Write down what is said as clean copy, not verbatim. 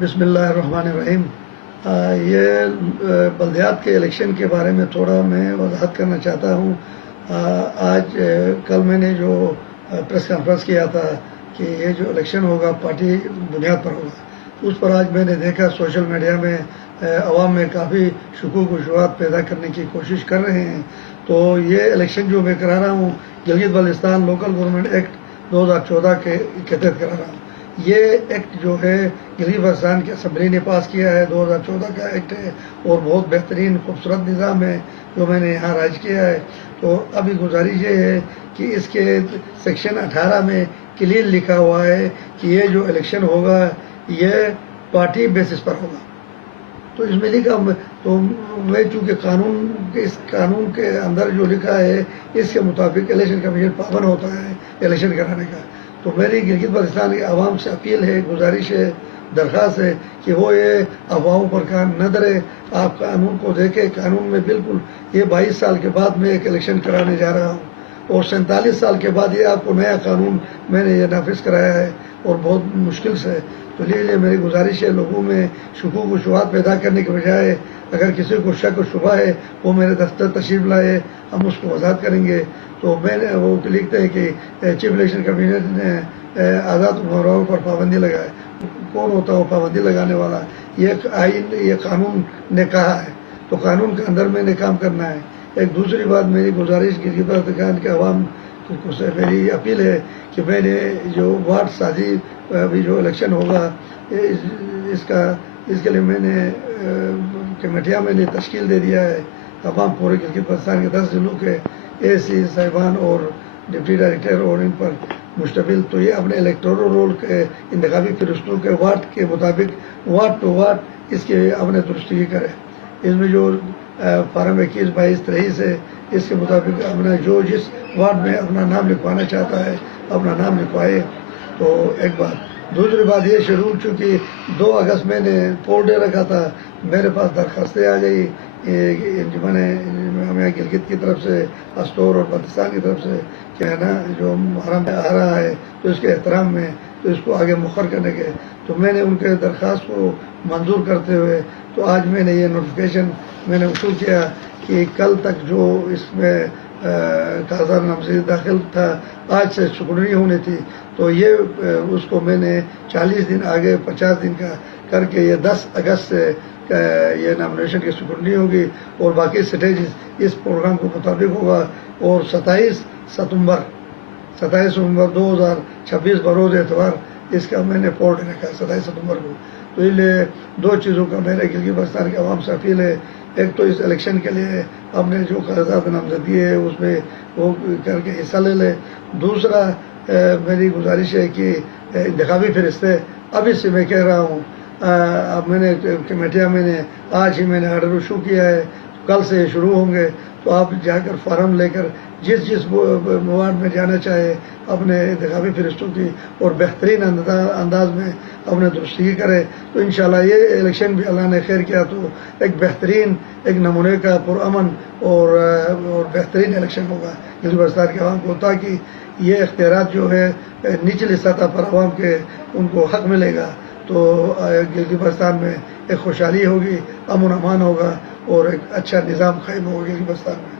بسم اللہ الرحمن الرحیم۔ یہ بلدیات کے الیکشن کے بارے میں تھوڑا میں وضاحت کرنا چاہتا ہوں۔ کل میں نے جو پریس کانفرنس کیا تھا کہ یہ جو الیکشن ہوگا پارٹی بنیاد پر ہوگا، اس پر آج میں نے دیکھا سوشل میڈیا میں عوام میں کافی شکوک و شبہات پیدا کرنے کی کوشش کر رہے ہیں۔ تو یہ الیکشن جو میں کرا رہا ہوں Gilgit Baltistan local government act 2014 کے تحت کرا رہا ہوں۔ یہ ایکٹ جو ہے گلگت بلتستان کی اسمبلی نے پاس کیا ہے، 2014 کا ایکٹ ہے اور بہت بہترین خوبصورت نظام ہے جو میں نے یہاں رائج کیا ہے۔ تو ابھی گزارش یہ ہے کہ اس کے سیکشن 18 میں کلیئر لکھا ہوا ہے کہ یہ جو الیکشن ہوگا یہ پارٹی بیسس پر ہوگا۔ تو اس میں لکھا تو میں چونکہ اس قانون کے اندر جو لکھا ہے اس کے مطابق الیکشن کمیشن پابند ہوتا ہے الیکشن کرانے کا۔ تو میری گلگت بلتستان کے عوام سے اپیل ہے، گزارش ہے، درخواست ہے کہ وہ یہ افواہوں پر کان نہ دھرے۔ آپ قانون کو دیکھیں، قانون میں بالکل یہ 22 سال کے بعد میں ایک الیکشن کرانے جا رہا ہوں اور 47 سال کے بعد یہ آپ کو نیا قانون میں نے یہ نافذ کرایا ہے اور بہت مشکل سے۔ تو لیے میری گزارش ہے لوگوں میں شکوک و شبہات پیدا کرنے کے بجائے اگر کسی کو شک و شبہ ہے وہ میرے دفتر تشریف لائے، ہم اس کو وضاحت کریں گے۔ تو میں نے وہ لکھتے ہیں کہ چیف الیکشن کمیشنر نے آزاد عمراء پر پابندی لگائے۔ کون ہوتا ہے وہ پابندی لگانے والا؟ یہ آئین، یہ قانون نے کہا ہے، تو قانون کے اندر میں نے کام کرنا ہے۔ ایک دوسری بات میری گزارش گلگت بلتستان کے عوام سے میری اپیل ہے کہ میں نے جو وارڈ سازی ابھی جو الیکشن ہوگا اس کے لیے میں نے کمیٹیاں میں نے تشکیل دے دیا ہے۔ تمام پورے گلگت بلتستان کے 10 ضلعوں کے AC صاحبان اور ڈپٹی ڈائریکٹر اور ان پر مشتمل، تو یہ اپنے الیکٹورل رول کے انتخابی فہرستوں کے وارڈ کے مطابق وارڈ ٹو وارڈ اس کے اپنے درستگی کرے۔ اس میں جو فارم 21، 22، 23 ہے اس کے مطابق اپنا جو جس وارڈ میں اپنا نام لکھوانا چاہتا ہے اپنا نام لکھوائے۔ تو ایک بات، دوسری بات یہ شیڈول چونکہ 2 اگست میں نے پول ڈے رکھا تھا، میرے پاس درخواستیں آ گئی انجمن ہمیں گلگت کی طرف سے، استور اور بلتستان کی طرف سے کہ ہے نا جو محرم آ رہا ہے تو اس کے احترام میں تو اس کو آگے مؤخر کرنے کے، تو میں نے ان کے درخواست کو منظور کرتے ہوئے تو آج میں نے یہ نوٹیفیکیشن میں نے وصول کیا کہ کل تک جو اس میں کاغذات نامزدگی داخل تھا آج سے سکونی ہونی تھی، تو یہ اس کو میں نے 40 دن آگے 50 دن کا کر کے یہ 10 اگست سے یہ نامنیشن کی سکونی ہوگی اور باقی سٹیجز اس پروگرام کے مطابق ہوگا۔ اور 27 ستمبر 2026 بروز اتوار اس کا میں نے پول ڈے رکھا 27 ستمبر کو۔ تو اس لیے 2 چیزوں کا میرے گلگت بلتستان کے عوام سے اپیل ہے، ایک تو اس الیکشن کے لیے ہم نے جو کاغذات نامزدگی ہے اس میں وہ کر کے حصہ لے لے۔ دوسرا میری گزارش ہے کہ انتخابی فہرستیں ابھی سے میں کہہ رہا ہوں، اب میں نے کمیٹیاں میں نے آج ہی میں نے آرڈر ایشو کیا ہے، کل سے شروع ہوں گے۔ تو آپ جا کر فارم لے کر جس مواد میں جانا چاہے اپنے انتخابی فہرستوں کی اور بہترین انداز میں اپنے درستگی کرے۔ تو انشاءاللہ یہ الیکشن بھی اللہ نے خیر کیا تو ایک بہترین، ایک نمونے کا پرامن اور بہترین الیکشن ہوگا گلگت بلتستان کے عوام کو، تاکہ یہ اختیارات جو ہے نچلی سطح پر عوام کے ان کو حق ملے گا تو گلگت بلتستان میں ایک خوشحالی ہوگی، امن و امان ہوگا اور ایک اچھا نظام قائم ہوگا گلگت بلتستان میں۔